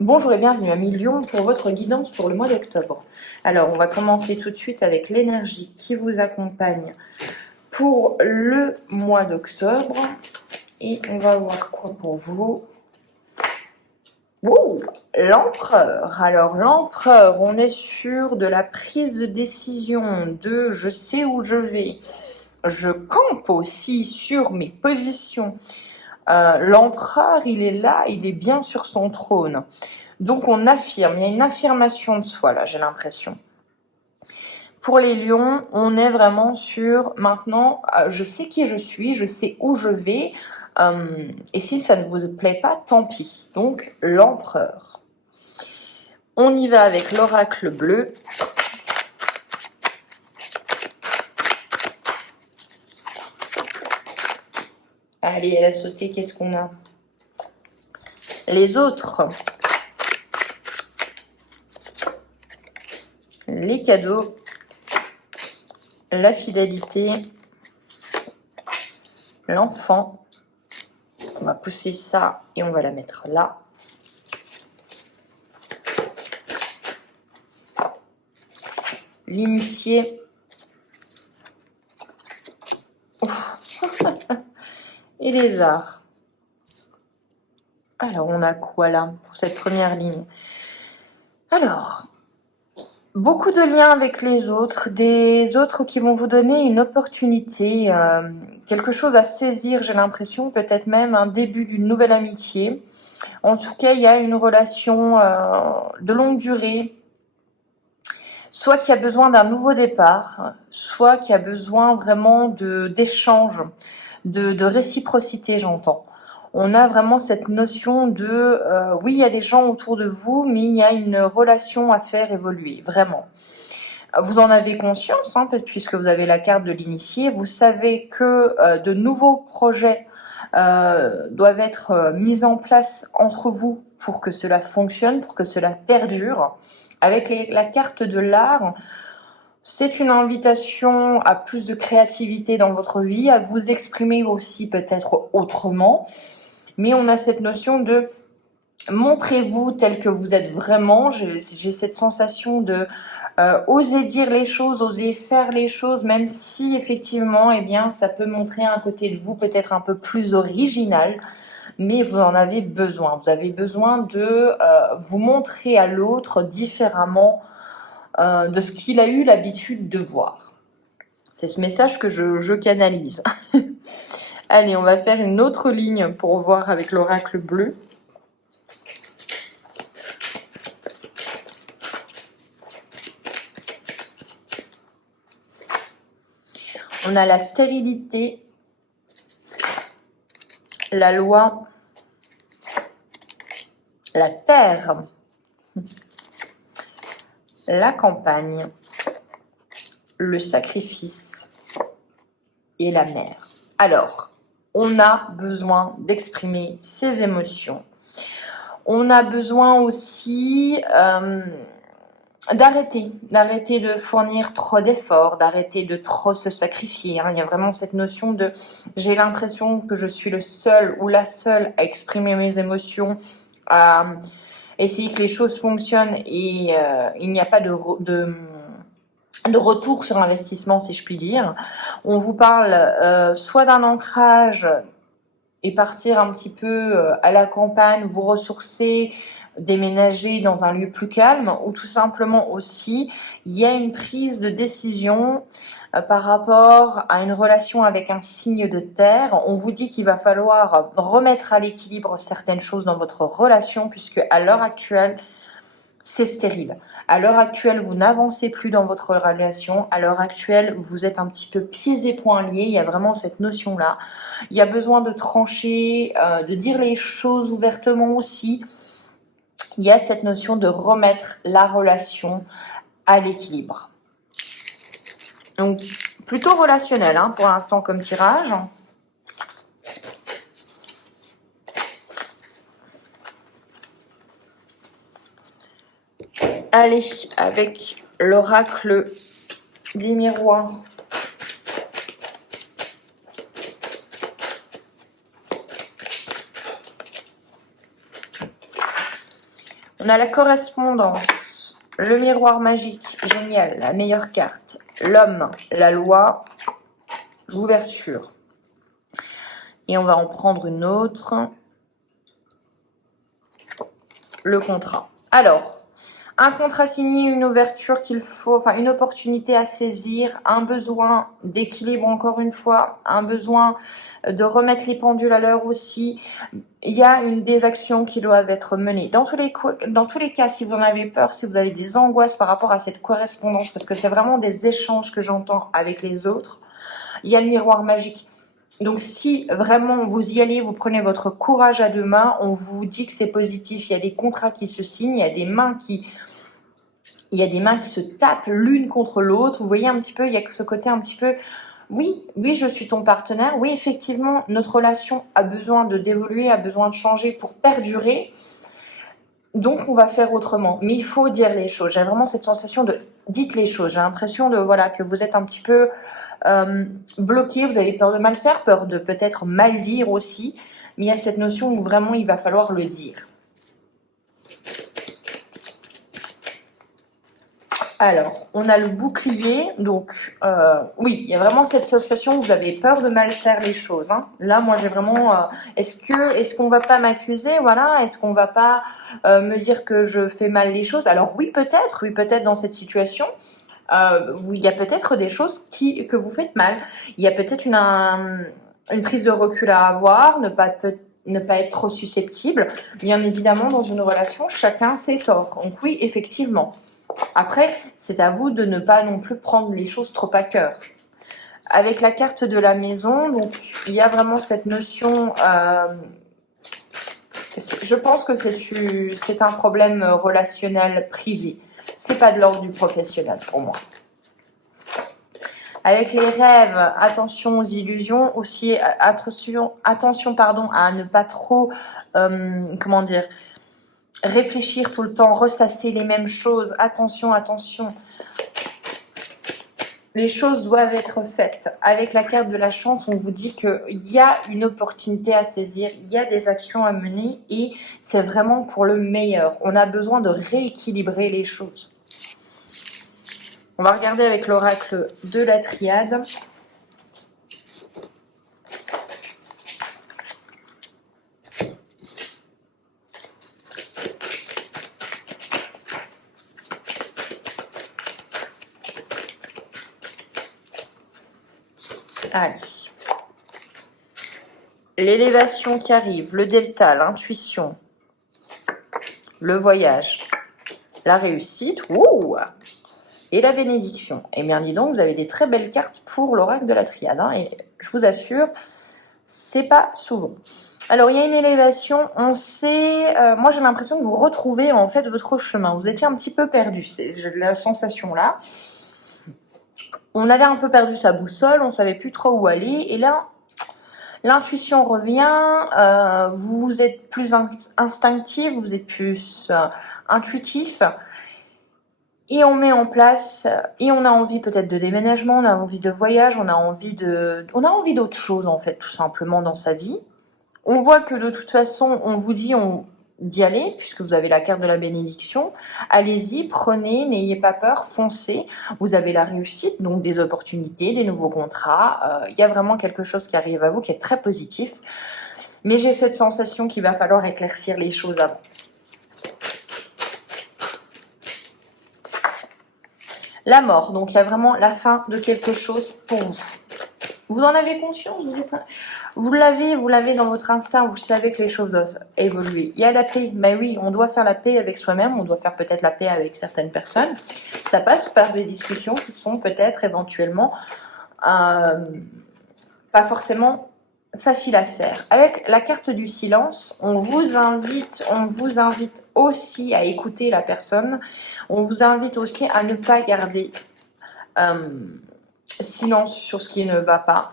Bonjour et bienvenue à Million pour votre guidance pour le mois d'octobre. Alors, on va commencer tout de suite avec l'énergie qui vous accompagne pour le mois d'octobre. Et on va voir quoi pour vous. Ouh, l'empereur. Alors, l'empereur, on est sur de la prise de décision, de je sais où je vais. Je campe aussi sur mes positions. L'empereur, il est là, il est bien sur son trône. Donc on affirme, il y a une affirmation de soi là, j'ai l'impression. Pour les lions, on est vraiment sur maintenant, je sais qui je suis, je sais où je vais, et si ça ne vous plaît pas, tant pis. Donc l'empereur. On y va avec l'oracle bleu. Allez, elle a sauté, qu'est-ce qu'on a? Les autres. Les cadeaux. La fidélité. L'enfant. On va pousser ça et on va la mettre là. L'initié. Et les arts. Alors, on a quoi là pour cette première ligne? Alors, beaucoup de liens avec les autres, des autres qui vont vous donner une opportunité, quelque chose à saisir, j'ai l'impression, peut-être même un début d'une nouvelle amitié. En tout cas, il y a une relation de longue durée, soit qui a besoin d'un nouveau départ, soit qui a besoin vraiment d'échange, de réciprocité, j'entends. On a vraiment cette notion de oui, il y a des gens autour de vous, mais il y a une relation à faire évoluer, vraiment. Vous en avez conscience, hein, puisque vous avez la carte de l'initié. Vous savez que de nouveaux projets doivent être mis en place entre vous pour que cela fonctionne, pour que cela perdure. Avec la carte de l'art, c'est une invitation à plus de créativité dans votre vie, à vous exprimer aussi peut-être autrement. Mais on a cette notion de montrez-vous tel que vous êtes vraiment. J'ai cette sensation de oser dire les choses, oser faire les choses, même si effectivement, eh bien, ça peut montrer un côté de vous peut-être un peu plus original, mais vous en avez besoin. Vous avez besoin de vous montrer à l'autre différemment de ce qu'il a eu l'habitude de voir. C'est ce message que je canalise. Allez, on va faire une autre ligne pour voir avec l'oracle bleu. On a la stérilité, la loi, la terre, la campagne, le sacrifice et la mer. Alors, on a besoin d'exprimer ses émotions. On a besoin aussi d'arrêter de fournir trop d'efforts, d'arrêter de trop se sacrifier. Il y a vraiment cette notion de j'ai l'impression que je suis le seul ou la seule à exprimer mes émotions, à essayer que les choses fonctionnent et il n'y a pas de retour sur investissement, si je puis dire. On vous parle soit d'un ancrage et partir un petit peu à la campagne, vous ressourcer, déménager dans un lieu plus calme, ou tout simplement aussi, il y a une prise de décision par rapport à une relation avec un signe de terre. On vous dit qu'il va falloir remettre à l'équilibre certaines choses dans votre relation, puisque à l'heure actuelle, c'est stérile. À l'heure actuelle, vous n'avancez plus dans votre relation. À l'heure actuelle, vous êtes un petit peu pieds et poings liés. Il y a vraiment cette notion-là. Il y a besoin de trancher, de dire les choses ouvertement aussi. Il y a cette notion de remettre la relation à l'équilibre. Donc, plutôt relationnel pour l'instant comme tirage. Allez, avec l'oracle des miroirs. On a la correspondance, le miroir magique, génial, la meilleure carte. L'homme, la loi, l'ouverture. Et on va en prendre une autre. Le contrat. Alors, un contrat signé, une ouverture qu'il faut, enfin une opportunité à saisir, un besoin d'équilibre encore une fois, un besoin de remettre les pendules à l'heure aussi. Il y a des actions qui doivent être menées. Dans tous les cas, si vous en avez peur, si vous avez des angoisses par rapport à cette correspondance, parce que c'est vraiment des échanges que j'entends avec les autres, il y a le miroir magique. Donc si vraiment vous y allez, vous prenez votre courage à deux mains, on vous dit que c'est positif, il y a des contrats qui se signent, il y a des mains qui se tapent l'une contre l'autre. Vous voyez un petit peu, il y a ce côté un petit peu, oui, je suis ton partenaire, oui, effectivement, notre relation a besoin d'évoluer, a besoin de changer pour perdurer, donc on va faire autrement. Mais il faut dire les choses. J'ai vraiment cette sensation de dites les choses. J'ai l'impression que vous êtes un petit peu bloqué, vous avez peur de mal faire, peur de peut-être mal dire aussi, mais il y a cette notion où vraiment il va falloir le dire. Alors, on a le bouclier, donc oui, il y a vraiment cette sensation où vous avez peur de mal faire les choses. Hein. Là, moi, j'ai vraiment, est-ce qu'on va pas m'accuser, voilà, est-ce qu'on va pas me dire que je fais mal les choses? Alors oui, peut-être dans cette situation. Il y a peut-être des choses que vous faites mal. Il y a peut-être une prise de recul à avoir, ne pas être trop susceptible. Bien évidemment, dans une relation, chacun ses torts. Donc oui, effectivement. Après, c'est à vous de ne pas non plus prendre les choses trop à cœur. Avec la carte de la maison, donc il y a vraiment cette notion. Je pense que c'est un problème relationnel privé. C'est pas de l'ordre du professionnel pour moi. Avec les rêves, attention aux illusions, aussi attention à ne pas trop, réfléchir tout le temps, ressasser les mêmes choses. Attention. Les choses doivent être faites. Avec la carte de la chance, on vous dit qu'il y a une opportunité à saisir, il y a des actions à mener et c'est vraiment pour le meilleur. On a besoin de rééquilibrer les choses. On va regarder avec l'oracle de la triade. Allez. L'élévation qui arrive, le delta, l'intuition, le voyage, la réussite, et la bénédiction. Et bien dis donc, vous avez des très belles cartes pour l'oracle de la triade. Hein, et je vous assure, c'est pas souvent. Alors, il y a une élévation, on sait... moi, j'ai l'impression que vous retrouvez en fait votre chemin. Vous étiez un petit peu perdu, c'est la sensation là. On avait un peu perdu sa boussole, on ne savait plus trop où aller. Et là, l'intuition revient, vous êtes plus instinctif, vous êtes plus intuitif. Et on met en place, et on a envie peut-être de déménagement, on a envie de voyage, on a envie d'autre chose en fait, tout simplement dans sa vie. On voit que de toute façon, on vous dit d'y aller, puisque vous avez la carte de la bénédiction. Allez-y, prenez, n'ayez pas peur, foncez. Vous avez la réussite, donc des opportunités, des nouveaux contrats. Il y a vraiment quelque chose qui arrive à vous qui est très positif. Mais j'ai cette sensation qu'il va falloir éclaircir les choses avant. La mort, donc il y a vraiment la fin de quelque chose pour vous. Vous en avez conscience, vous l'avez dans votre instinct, vous savez que les choses doivent évoluer. Il y a la paix, mais oui, on doit faire la paix avec soi-même, on doit faire peut-être la paix avec certaines personnes. Ça passe par des discussions qui sont peut-être éventuellement pas forcément faciles à faire. Avec la carte du silence, on vous invite aussi à écouter la personne, on vous invite aussi à ne pas garder silence sur ce qui ne va pas.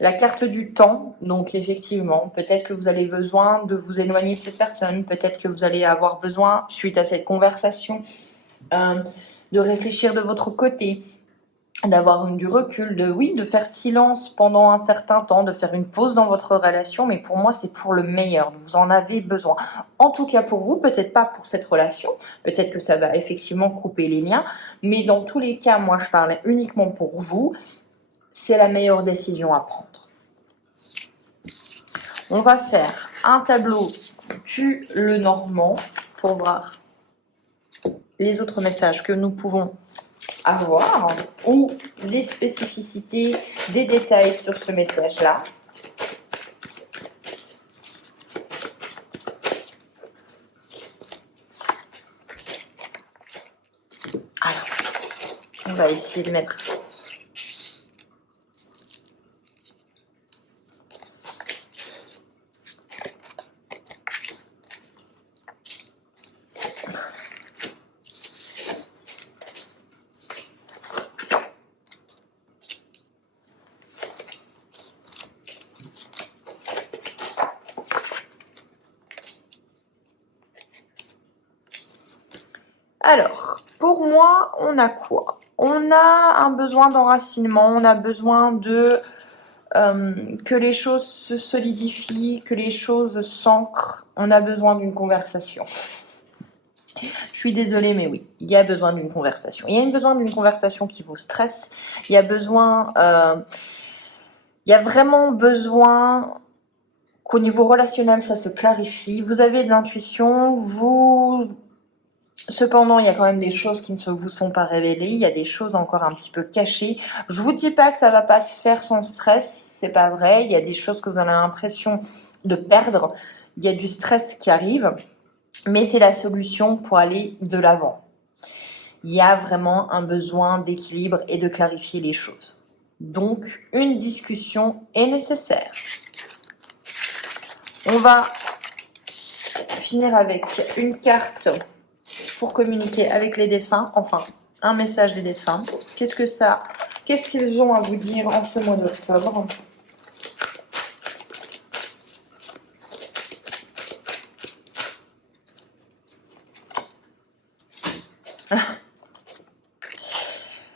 La carte du temps, donc effectivement, peut-être que vous avez besoin de vous éloigner de cette personne, peut-être que vous allez avoir besoin, suite à cette conversation, de réfléchir de votre côté. d'avoir du recul, oui, de faire silence pendant un certain temps, de faire une pause dans votre relation, mais pour moi, c'est pour le meilleur. Vous en avez besoin. En tout cas pour vous, peut-être pas pour cette relation, peut-être que ça va effectivement couper les liens, mais dans tous les cas, moi, je parlais uniquement pour vous. C'est la meilleure décision à prendre. On va faire un tableau du Lenormand pour voir les autres messages que nous pouvons avoir ou les spécificités des détails sur ce message-là. Alors, on va essayer de mettre alors, pour moi, on a quoi? On a un besoin d'enracinement, on a besoin de que les choses se solidifient, que les choses s'ancrent. On a besoin d'une conversation. Je suis désolée, mais oui, il y a besoin d'une conversation. Il y a besoin d'une conversation qui vous stresse. Il y a vraiment besoin qu'au niveau relationnel, ça se clarifie. Vous avez de l'intuition, cependant, il y a quand même des choses qui ne vous sont pas révélées. Il y a des choses encore un petit peu cachées. Je vous dis pas que ça va pas se faire sans stress. C'est pas vrai. Il y a des choses que vous avez l'impression de perdre. Il y a du stress qui arrive. Mais c'est la solution pour aller de l'avant. Il y a vraiment un besoin d'équilibre et de clarifier les choses. Donc, une discussion est nécessaire. On va finir avec une carte pour communiquer avec les défunts, enfin, un message des défunts. Qu'est-ce qu'ils ont à vous dire en ce mois d'octobre ?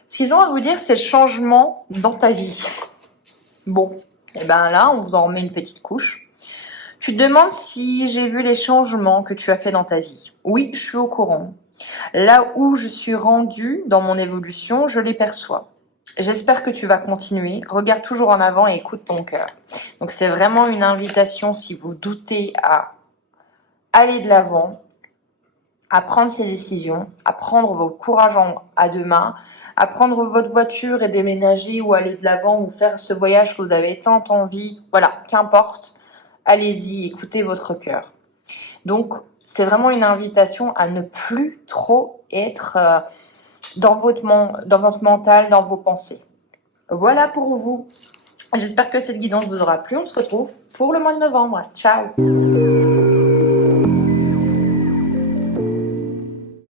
Ce qu'ils ont à vous dire, c'est le changement dans ta vie. Bon, et bien là, on vous en remet une petite couche. Tu te demandes si j'ai vu les changements que tu as fait dans ta vie. Oui, je suis au courant. Là où je suis rendue dans mon évolution, je les perçois. J'espère que tu vas continuer. Regarde toujours en avant et écoute ton cœur. Donc c'est vraiment une invitation, si vous doutez, à aller de l'avant, à prendre ces décisions, à prendre votre courage à deux mains, à prendre votre voiture et déménager ou aller de l'avant ou faire ce voyage que vous avez tant envie. Voilà, qu'importe. Allez-y, écoutez votre cœur. Donc, c'est vraiment une invitation à ne plus trop être dans votre mental, dans vos pensées. Voilà pour vous. J'espère que cette guidance vous aura plu. On se retrouve pour le mois de novembre. Ciao!